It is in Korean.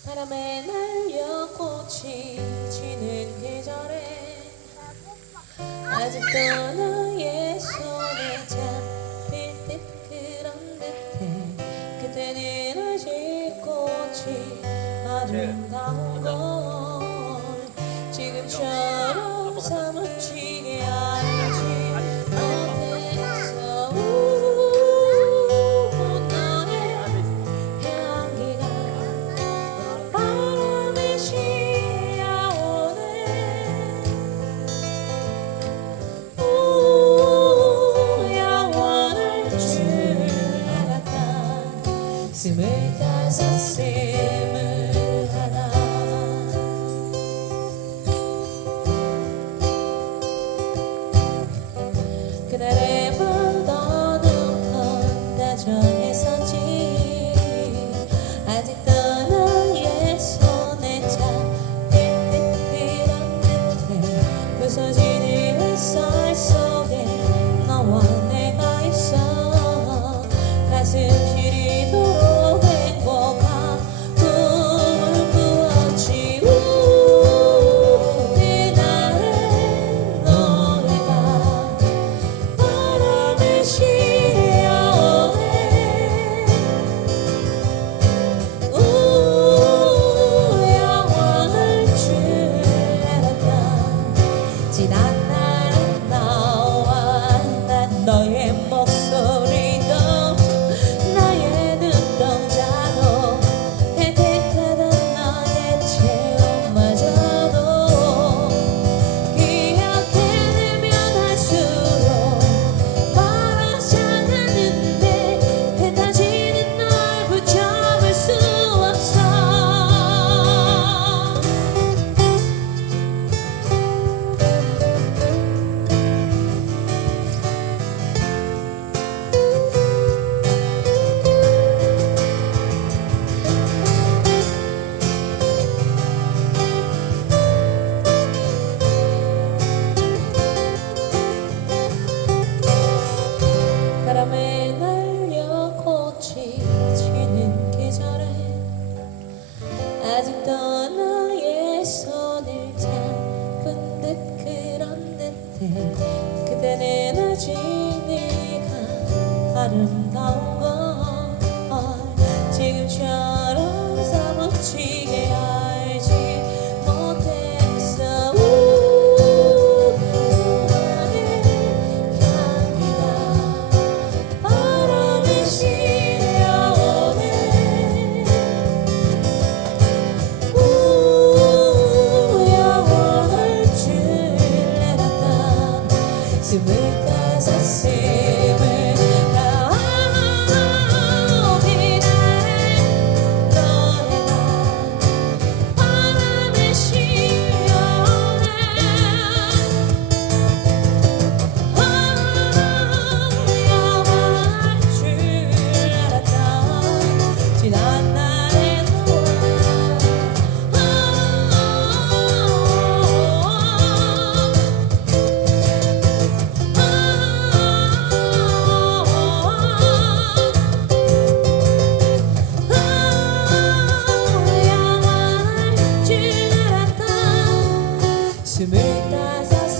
바람에 날려 꽃이 지는 계절에 아직도 너의 손에 잡힐 듯 그런 듯해. 그때는 아직 꽃이 네. 아름다운 것 see. bottom más.